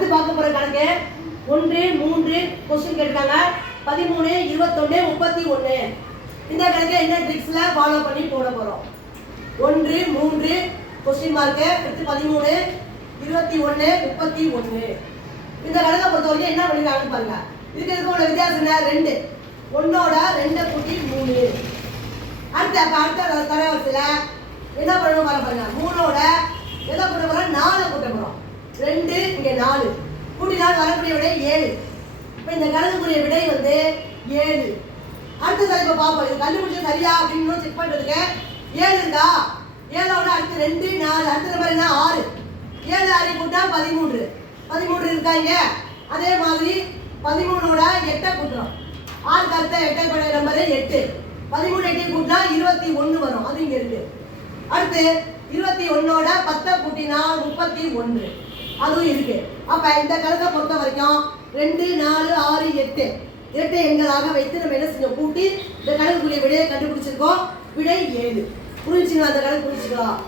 அடுத்து பார்க்க போற கணக்கு 1 3 क्वेश्चन கேட்டாங்க 13 21 31 இந்த கணக்கை என்ன ட்ரிக்ஸ்ல ஃபாலோ பண்ணி போட போறோம் 1 3 क्वेश्चन மார்க் அடுத்து 13 21 31 இந்த கணக்கை பொறுத்தவரைக்கும் என்ன பண்ணிருக்காங்கன்னு பாருங்க இதுக்கு உள்ள வித்தியாசம் என்ன 2 1ஓட 2 கூட்டி 3 அடுத்த தரவரிசையில என்ன பண்ணணும் பாருங்க 3ஓட எதை கூட்ட போறோம் 4 கூட்ட போறோம் 2 இங்க 4 கூட்டினால் வரக்கூடிய விடை 7 இப்போ இந்த கணக்குடைய விடை வந்து 7 அடுத்த தலைப்பை பார்ப்போம் இது கண்டுபிடிச்சது சரியா அப்படின்னு செக் பண்றதுக்கு 7 இருக்கா 7ஓட அடுத்து 2 4 அடுத்த நம்பர் என்ன 6 7 6 கூட்டா 13 இருக்காங்க அதே மாதிரி 13ஓட 8 கூட்டுறோம் 6 அடுத்த 8 பண்ண நம்பர் 8 13 8 கூட்டினா 21 வரும் அது இங்க இருக்கு அடுத்து 21ஓட 10 கூட்டினா 31 அதுவும் இருக்கு அப்ப இந்த கணக்கை பொறுத்த வரைக்கும் 2 4 6 8 இரட்டை எண்களாக வைத்து நம்ம என்ன செஞ்சோம் கூட்டி இந்த கணக்குக்குரிய விடையை கண்டுபிடிச்சிருக்கோம் விடை 7 புரிஞ்சுங்களா அந்த கணக்கு புரிஞ்சுக்கலாம்